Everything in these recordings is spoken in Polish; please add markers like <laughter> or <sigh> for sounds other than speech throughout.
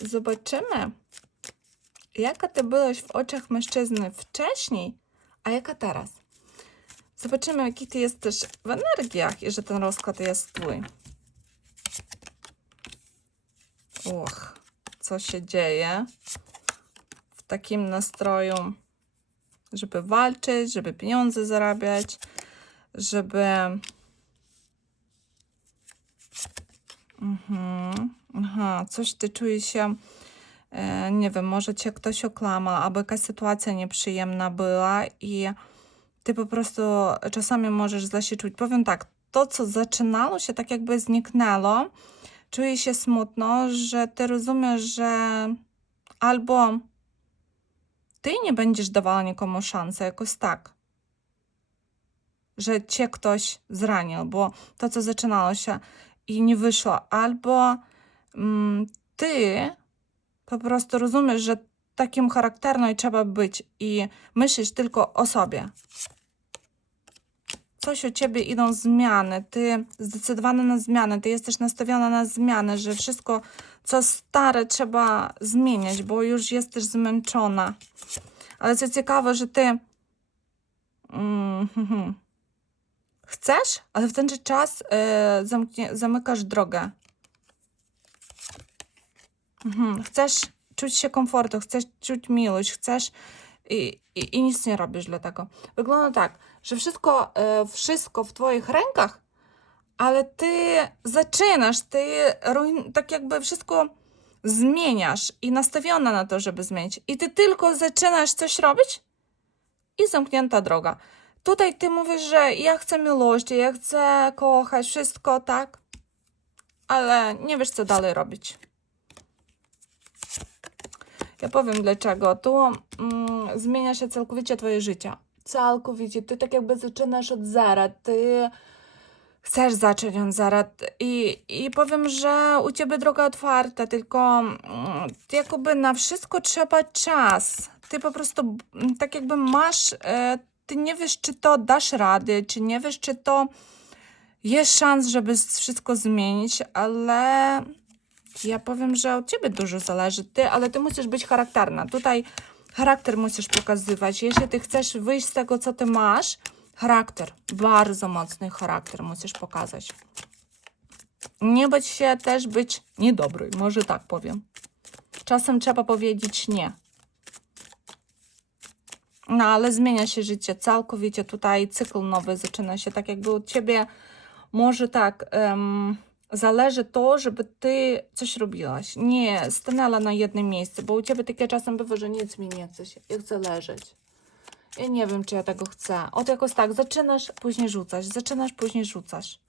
zobaczymy, jaka ty byłaś w oczach mężczyzny wcześniej, a jaka teraz. Zobaczymy, jaki ty jesteś w energiach i że ten rozkład jest twój. Uch, co się dzieje w takim nastroju, żeby walczyć, żeby pieniądze zarabiać, żeby. Mhm. Aha, coś ty czujesz się, e, nie wiem, może cię ktoś okłamał, albo jakaś sytuacja nieprzyjemna była i ty po prostu czasami możesz źle się czuć. Powiem tak, to co zaczynało się tak jakby zniknęło, czuje się smutno, że ty rozumiesz, że albo ty nie będziesz dawała nikomu szansy, jakoś tak, że cię ktoś zranił, bo to co zaczynało się i nie wyszło, albo ty po prostu rozumiesz, że takim charakterną i trzeba być i myśleć tylko o sobie. Coś u ciebie idą zmiany, ty zdecydowana na zmiany, ty jesteś nastawiona na zmiany, że wszystko, co stare, trzeba zmieniać, bo już jesteś zmęczona. Ale co ciekawe, że ty mm, <laughs> chcesz, ale w ten czas e, zamknie, zamykasz drogę. Mhm. Chcesz czuć się komfortu, chcesz czuć miłość, chcesz i, i, i nic nie robisz dla tego. Wygląda tak, że wszystko, e, wszystko w Twoich rękach, ale Ty zaczynasz, Ty ruin, tak jakby wszystko zmieniasz i nastawiona na to, żeby zmienić. I Ty tylko zaczynasz coś robić i zamknięta droga. Tutaj Ty mówisz, że ja chcę miłości, ja chcę kochać, wszystko, tak? Ale nie wiesz, co dalej robić. Ja powiem dlaczego. Tu mm, zmienia się całkowicie Twoje życie. Całkowicie. Ty tak jakby zaczynasz od zera. Ty chcesz zacząć od zera. I, I powiem, że u Ciebie droga otwarta, tylko mm, jakoby na wszystko trzeba czas. Ty po prostu mm, tak jakby masz, e, ty nie wiesz, czy to dasz rady, czy nie wiesz, czy to jest szans, żeby wszystko zmienić, ale ja powiem, że od ciebie dużo zależy, ty, ale ty musisz być charakterna. Tutaj charakter musisz pokazywać. Jeśli ty chcesz wyjść z tego, co ty masz, charakter, bardzo mocny charakter musisz pokazać. Nie bać się też być niedobry, może tak powiem. Czasem trzeba powiedzieć nie. No ale zmienia się życie całkowicie. Tutaj cykl nowy zaczyna się, tak jakby u ciebie może tak. em, zależy to, żeby ty coś robiłaś. Nie stanęła na jednym miejscu, bo u ciebie takie czasem bywa, że nic mi nie chce się. Ja chcę leżeć. Ja nie wiem, czy ja tego chcę. Od jakoś tak, zaczynasz, później rzucasz. Zaczynasz, później rzucasz.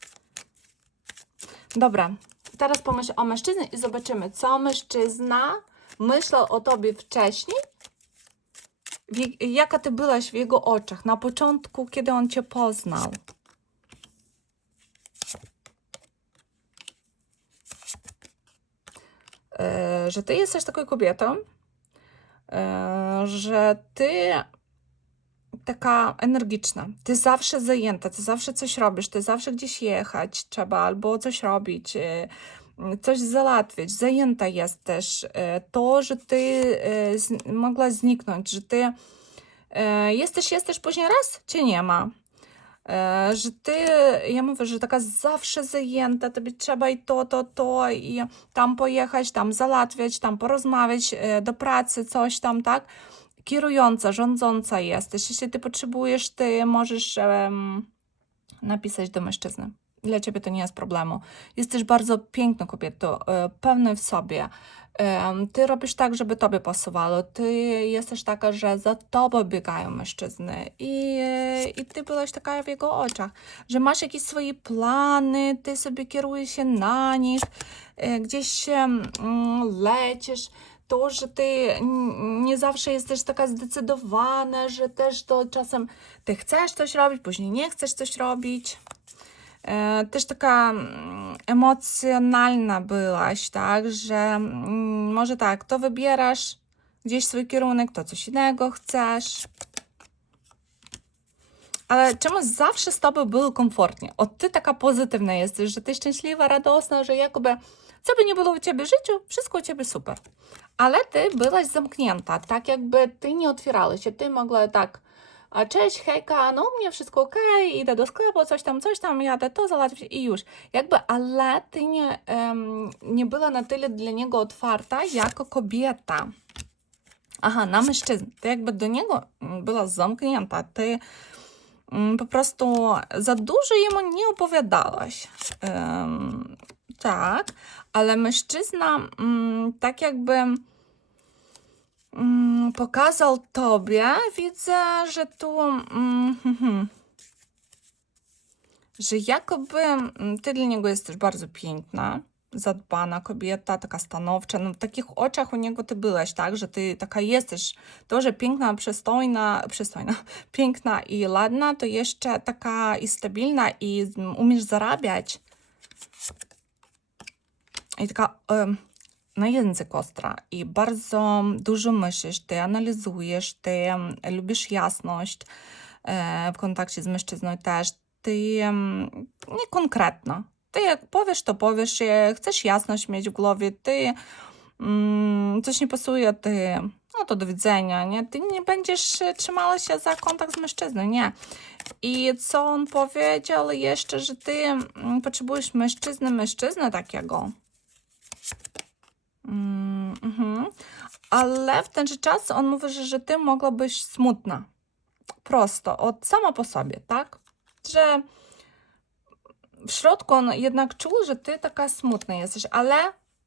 Dobra, teraz pomyśl o mężczyźnie i zobaczymy, co mężczyzna myślał o tobie wcześniej. Jaka ty byłaś w jego oczach na początku, kiedy on cię poznał. e, że ty jesteś taką kobietą, e, że ty taka energiczna, ty zawsze zajęta, ty zawsze coś robisz, ty zawsze gdzieś jechać trzeba albo coś robić, e, coś załatwić, zajęta jesteś. E, To, że ty mogła zniknąć, że ty jesteś, jesteś później raz, czy nie ma. E, że ty, ja mówię, że taka zawsze zajęta, tobie trzeba i to, to, to, i tam pojechać, tam załatwiać, tam porozmawiać, e, do pracy, coś tam, tak? Kierująca, rządząca jesteś. Jeśli ty potrzebujesz, ty możesz em, napisać do mężczyzny. Dla ciebie to nie jest problemu. Jesteś bardzo piękną kobietą, e, pewnej w sobie. Ty robisz tak, żeby tobie pasowało. Ty jesteś taka, że za tobą biegają mężczyzny. I, I ty byłaś taka w jego oczach, że masz jakieś swoje plany, ty sobie kierujesz się na nich, e, gdzieś mm, lecisz. To, że ty nie zawsze jesteś taka zdecydowana, że też to czasem ty chcesz coś robić, później nie chcesz coś robić. E, też taka mm, emocjonalna byłaś, tak, że mm, może tak, to wybierasz gdzieś swój kierunek, to coś innego chcesz. Ale czemu zawsze z tobą było komfortnie? O, ty taka pozytywna jesteś, że ty szczęśliwa, radosna, że jakby Co by nie było u ciebie w życiu, wszystko u ciebie super. Ale ty byłaś zamknięta, tak jakby ty nie otwierała się, ty mogła tak, a cześć, hejka, no u mnie wszystko ok, idę do sklepu, coś tam, coś tam, jadę to załatwić i już. Jakby, ale ty nie, em, nie była na tyle dla niego otwarta jako kobieta. Aha, na mężczyznę. Ty jakby do niego mm, była zamknięta, ty mm, po prostu za dużo jemu nie opowiadałaś. Em, tak, ale mężczyzna mm, tak jakby Mm, pokazał tobie, widzę, że tu. Mm, <laughs> że jakoby mm, ty dla niego jesteś bardzo piękna, zadbana kobieta, taka stanowcza. No, w takich oczach u niego ty byłeś, tak? Że ty taka jesteś. To, że piękna, przystojna, przystojna, <laughs> piękna i ładna, to jeszcze taka i stabilna i umiesz zarabiać. I taka na język ostra i bardzo dużo myślisz, ty analizujesz, ty lubisz jasność e, w kontakcie z mężczyzną też, ty em, nie konkretna. Ty jak powiesz, to powiesz, e, chcesz jasność mieć w głowie, ty mm, coś nie pasuje, ty no to do widzenia, nie? Ty nie będziesz e, trzymała się za kontakt z mężczyzną, nie. I co on powiedział jeszcze, że ty mm, potrzebujesz mężczyzny, mężczyznę takiego. Mm, mhm. Ale w ten czas on mówi, że, że ty mogłabyś smutna. Prosto, od sama po sobie, tak? Że w środku on jednak czuł, że ty taka smutna jesteś, ale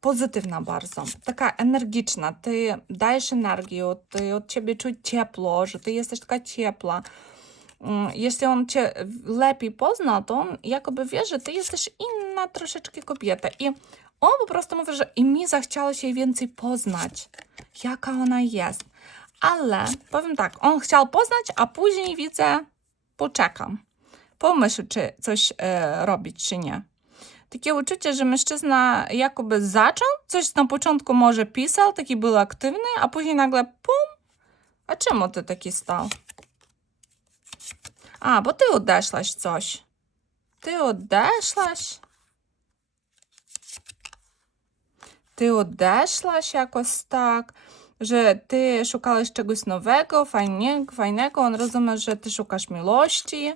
pozytywna bardzo, taka energiczna. Ty dajesz energię, ty od ciebie czuć ciepło, że ty jesteś taka ciepła. Mm, Jeśli on cię lepiej pozna, to on jakoby wie, że ty jesteś inna troszeczkę kobieta. I on po prostu mówi, że i mi zachciało się jej więcej poznać, jaka ona jest. Ale powiem tak, on chciał poznać, a później widzę, poczekam. Pomyśl, czy coś e, robić, czy nie. Takie uczucie, że mężczyzna jakoby zaczął, coś na początku może pisał, taki był aktywny, a później nagle pum, a czemu ty taki stał? A, bo ty odeszłaś coś. Ty odeszłaś? Ty odeszłaś jakoś tak, że ty szukałeś czegoś nowego, fajnie, fajnego. On rozumie, że ty szukasz miłości.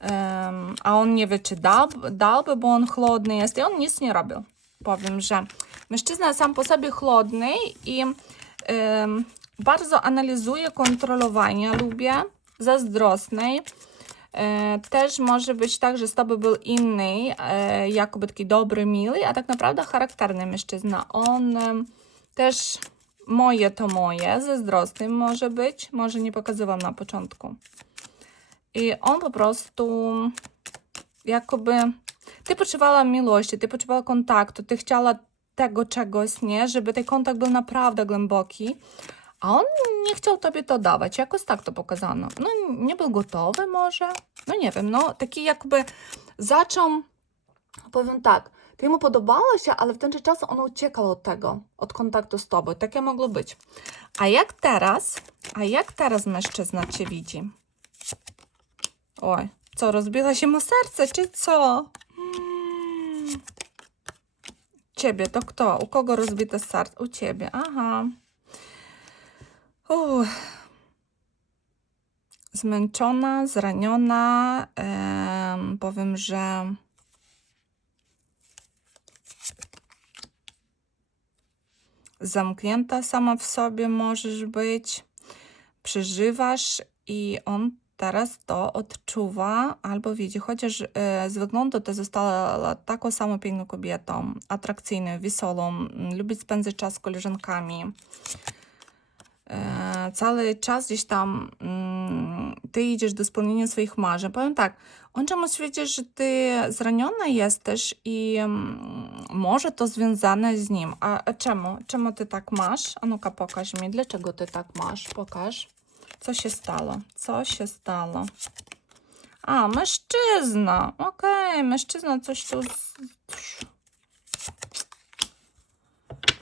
Em, a on nie wie, czy dał, dałby, bo on chłodny jest i on nic nie robił. Powiem, że mężczyzna sam po sobie chłodny i em, bardzo analizuje kontrolowanie, lubię, zazdrosny. E, też może być tak, że z tobą był inny, e, jakoby taki dobry, miły, a tak naprawdę charakterny mężczyzna. On em, też moje to moje, zazdrosny może być, może nie pokazywał na początku. I on po prostu jakoby ty potrzebowała miłości, ty potrzebowała kontaktu, ty chciała tego czegoś, nie? Żeby ten kontakt był naprawdę głęboki. A on nie chciał tobie to dawać. Jakoś tak to pokazano. No, nie był gotowy może. No nie wiem, no taki jakby zaczął, powiem tak, ty mu podobało się, ale w ten czas on uciekał od tego, od kontaktu z tobą. Takie mogło być. A jak teraz, a jak teraz mężczyzna cię widzi? Oj, co, rozbiła się mu serce, czy co? Mm. Ciebie, to kto? U kogo rozbite serce? U ciebie, aha. Uff. Zmęczona, zraniona, em, powiem, że zamknięta sama w sobie możesz być, przeżywasz i on teraz to odczuwa albo widzi, chociaż e, z wyglądu to została taką samą piękną kobietą, atrakcyjną, wesołą, lubi spędzać czas z koleżankami. E, cały czas gdzieś tam mm, ty idziesz do spełnienia swoich marzeń. Powiem tak, on czemuś wiedzie, że ty zraniona jesteś i mm, może to związane z nim. A, a czemu? Czemu ty tak masz? A no-ka pokaż mi, dlaczego ty tak masz? Pokaż. Co się stało? Co się stało? A, mężczyzna. Okej, mężczyzna coś tu...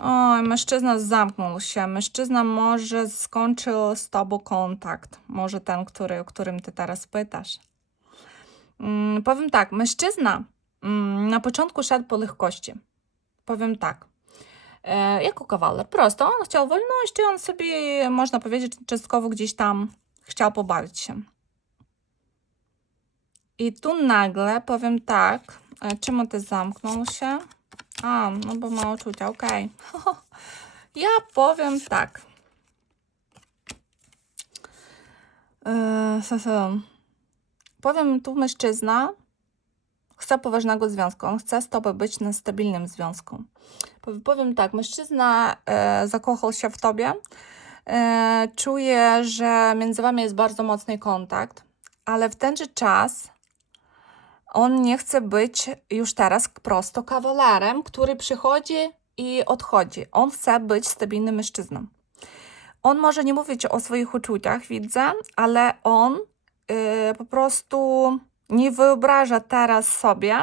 Oj, mężczyzna zamknął się. Mężczyzna może skończył z tobą kontakt. Może ten, który, o którym ty teraz pytasz. Mm, powiem tak, mężczyzna mm, na początku szedł po lekkości. powiem tak. E, jako kawaler, prosto. On chciał wolności, on sobie, można powiedzieć, częstkowo gdzieś tam chciał pobawić się. I tu nagle powiem tak, e, czemu ty zamknął się? A, no bo ma uczucia, okej. <laughs> Ja powiem tak. Eee, so, so. Powiem tu mężczyzna chce poważnego związku. On chce z tobą być na stabilnym związku. Pow- Powiem tak, mężczyzna e, zakochał się w tobie. E, czuje, że między wami jest bardzo mocny kontakt, ale w tenże czas on nie chce być już teraz prosto kawalerem, który przychodzi i odchodzi. On chce być stabilnym mężczyzną. On może nie mówić o swoich uczuciach, widzę, ale on y, po prostu nie wyobraża teraz sobie,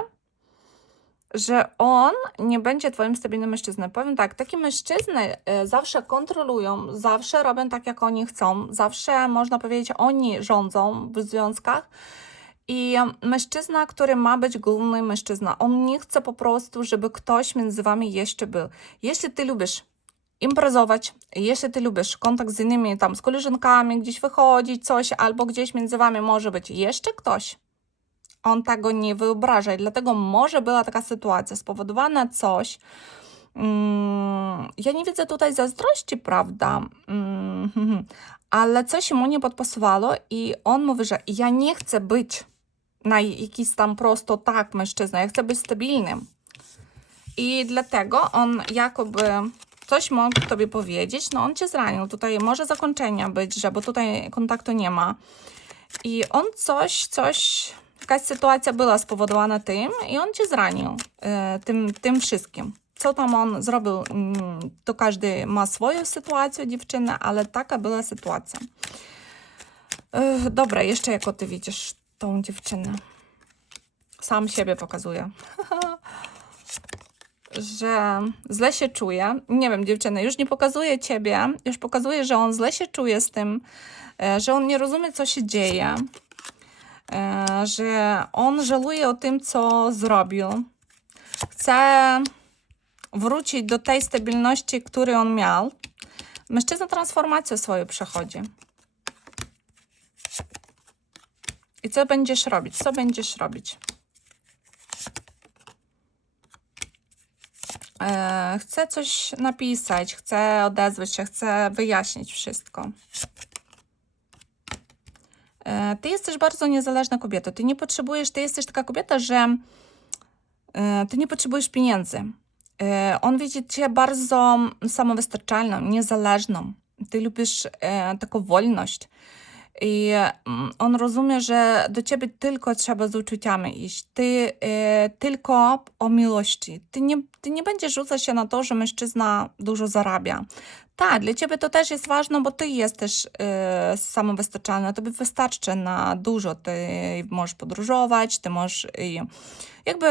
że on nie będzie twoim stabilnym mężczyzną. Powiem tak, takie mężczyzny y, zawsze kontrolują, zawsze robią tak, jak oni chcą, zawsze można powiedzieć, oni rządzą w związkach. I mężczyzna, który ma być główny mężczyzna, on nie chce po prostu, żeby ktoś między wami jeszcze był. Jeśli ty lubisz imprezować, jeśli ty lubisz kontakt z innymi, tam z koleżankami, gdzieś wychodzić, coś, albo gdzieś między wami może być jeszcze ktoś, on tego nie wyobraża i dlatego może była taka sytuacja spowodowana coś. Mm, ja nie widzę tutaj zazdrości, prawda? Mm, <laughs> ale coś mu nie podpasowało i on mówi, że ja nie chcę być na jakiś tam prosto tak mężczyzna, ja chcę być stabilnym. I dlatego on jakoby coś mógł tobie powiedzieć, no on cię zranił. Tutaj może zakończenia być, że bo tutaj kontaktu nie ma. I on coś, coś, jakaś sytuacja była spowodowana tym i on cię zranił e, tym, tym wszystkim. Co tam on zrobił, mm, to każdy ma swoją sytuację, dziewczyna, ale taka była sytuacja. E, dobra, jeszcze jako ty widzisz tą dziewczynę. Sam siebie pokazuje. <laughs> że źle się czuje. Nie wiem, dziewczyny, już nie pokazuje ciebie, już pokazuje, że on źle się czuje z tym, e, że on nie rozumie, co się dzieje, e, że on żałuje o tym, co zrobił. Chce wrócić do tej stabilności, której on miał. Mężczyzna transformację swoją przechodzi. I co będziesz robić? Co będziesz robić? E, Chcę coś napisać, chcę odezwać się, chcę wyjaśnić wszystko. E, Ty jesteś bardzo niezależna kobieta. Ty nie potrzebujesz, ty jesteś taka kobieta, że e, ty nie potrzebujesz pieniędzy. On widzi cię bardzo samowystarczalną, niezależną. Ty lubisz taką wolność. I mm, on rozumie, że do ciebie tylko trzeba z uczuciami iść. Ty e, tylko o miłości. Ty nie, ty nie będziesz rzucać się na to, że mężczyzna dużo zarabia. Tak, dla ciebie to też jest ważne, bo ty jesteś e, samowystarczalna. Tobie wystarczy na dużo. Ty możesz podróżować, ty możesz i jakby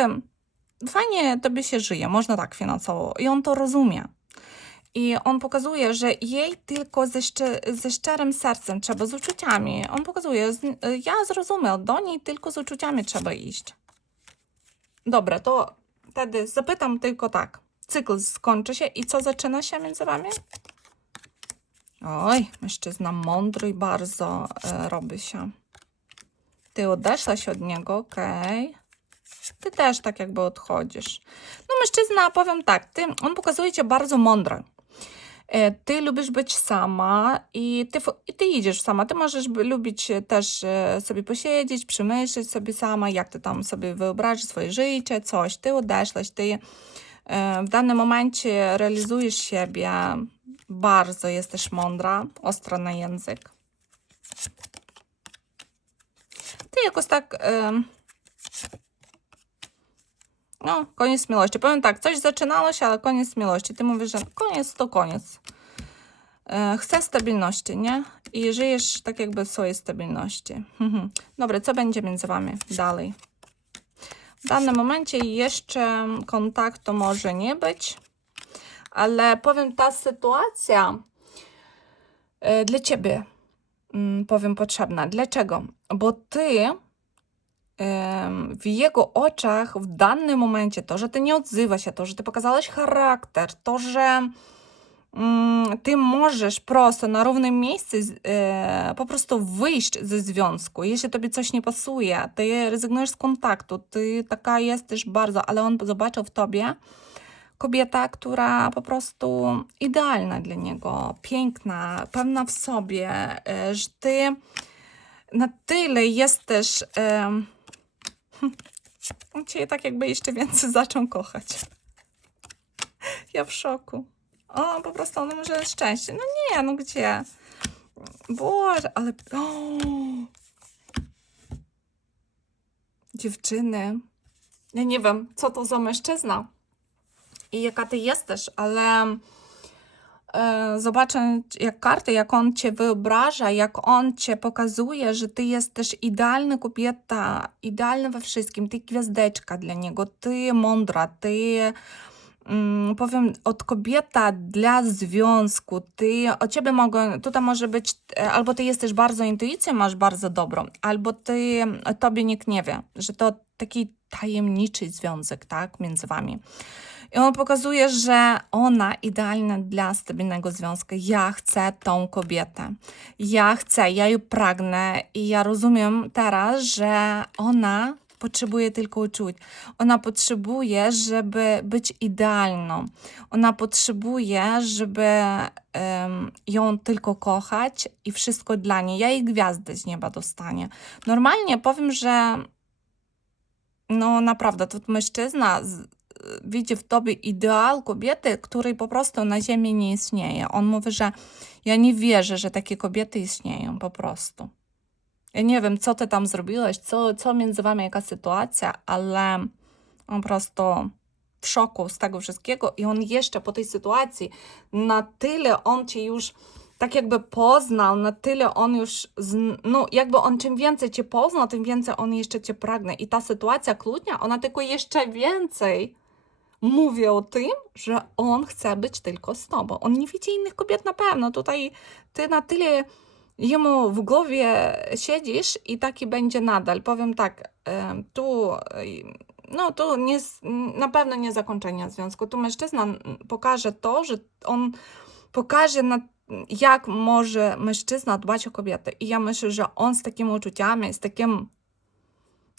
fajnie tobie się żyje, można tak finansowo. I on to rozumie. I on pokazuje, że jej tylko ze, szcze, ze szczerym sercem trzeba, z uczuciami. On pokazuje, z, ja zrozumiał, do niej tylko z uczuciami trzeba iść. Dobra, to wtedy zapytam tylko tak. Cykl skończy się i co zaczyna się między wami? Oj, mężczyzna mądry bardzo e, robi się. Ty odeszłaś od niego, okej. Ty też tak jakby odchodzisz. No mężczyzna, powiem tak, ty, on pokazuje cię bardzo mądry. E, Ty lubisz być sama i ty, i ty idziesz sama. Ty możesz lubić e, też e, sobie posiedzieć, przemyśleć sobie sama, jak ty tam sobie wyobrażasz swoje życie, coś. Ty odeszłaś, ty w danym momencie realizujesz siebie. Bardzo jesteś mądra, ostra na język. Ty jakoś tak... no, koniec miłości. Powiem tak, coś zaczynało się, ale koniec miłości. Ty mówisz, że koniec to koniec. E, Chcę stabilności, nie? I żyjesz tak jakby swojej stabilności. Mhm. Dobra, co będzie między wami dalej? W danym momencie jeszcze kontaktu może nie być, ale powiem, ta sytuacja e, dla ciebie, mm, powiem, potrzebna. Dlaczego? Bo ty w jego oczach w danym momencie to, że ty nie odzywa się, to, że ty pokazałaś charakter, to, że mm, ty możesz prosto na równym miejscu e, po prostu wyjść ze związku. Jeśli tobie coś nie pasuje, ty rezygnujesz z kontaktu, ty taka jesteś bardzo, ale on zobaczył w tobie kobieta, która po prostu idealna dla niego, piękna, pewna w sobie, e, że ty na tyle jesteś. On cię tak jakby jeszcze więcej <laughs> zaczął kochać. Ja w szoku. O, po prostu on może szczęście. No nie, no gdzie? Boże, ale. O! Dziewczyny. Ja nie wiem, co to za mężczyzna i jaka ty jesteś, ale zobaczę jak karty, jak on cię wyobraża, jak on cię pokazuje, że ty jesteś idealna kobieta, idealna we wszystkim, ty gwiazdeczka dla niego, ty mądra, ty mm, powiem, od kobieta dla związku, ty, o ciebie mogą, tutaj może być, e, albo ty jesteś bardzo intuicją, masz bardzo dobrą, albo ty, tobie nikt nie wie, że to taki tajemniczy związek, tak, między wami. I on pokazuje, że ona idealna dla stabilnego związku. Ja chcę tą kobietę. Ja chcę, ja ją pragnę i ja rozumiem teraz, że ona potrzebuje tylko uczuć. Ona potrzebuje, żeby być idealną. Ona potrzebuje, żeby em, ją tylko kochać i wszystko dla niej. Ja jej gwiazdę z nieba dostanie. Normalnie powiem, że no naprawdę, to mężczyzna widzi w tobie ideal kobiety, której po prostu na ziemi nie istnieje. On mówi, że ja nie wierzę, że takie kobiety istnieją po prostu. Ja nie wiem, co ty tam zrobiłeś, co, co między wami, jaka sytuacja, ale on po prostu w szoku z tego wszystkiego i on jeszcze po tej sytuacji na tyle on cię już tak jakby poznał, na tyle on już, no jakby on czym więcej cię poznał, tym więcej on jeszcze cię pragnie. I ta sytuacja kłótnia, ona tylko jeszcze więcej mówi o tym, że on chce być tylko z tobą. On nie widzi innych kobiet na pewno. Tutaj ty na tyle jemu w głowie siedzisz i taki będzie nadal. Powiem tak, tu, no tu nie, na pewno nie zakończenie związku. Tu mężczyzna pokaże to, że on pokaże, na, jak może mężczyzna dbać o kobietę. I ja myślę, że on z takimi uczuciami, z takim,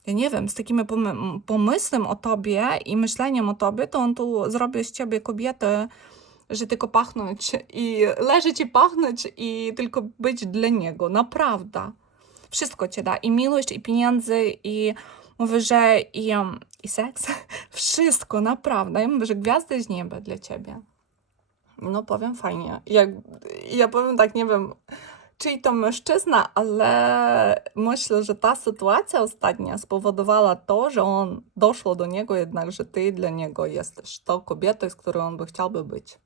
ja nie wiem, z takim pomy- pomysłem o tobie i myśleniem o tobie, to on tu zrobi z ciebie kobietę, że tylko pachnąć i leżeć i pachnąć i tylko być dla niego. Naprawdę. Wszystko ci da. I miłość, i pieniądze, i mówię, że i, i seks. <laughs> Wszystko, naprawdę. Ja mówię, że gwiazdy z nieba dla ciebie. No powiem fajnie. Jak, ja powiem tak, nie wiem, czyj to mężczyzna, ale myślę, że ta sytuacja ostatnia spowodowała to, że on doszło do niego jednak, że ty dla niego jesteś tą kobietą, z którą on by chciałby być.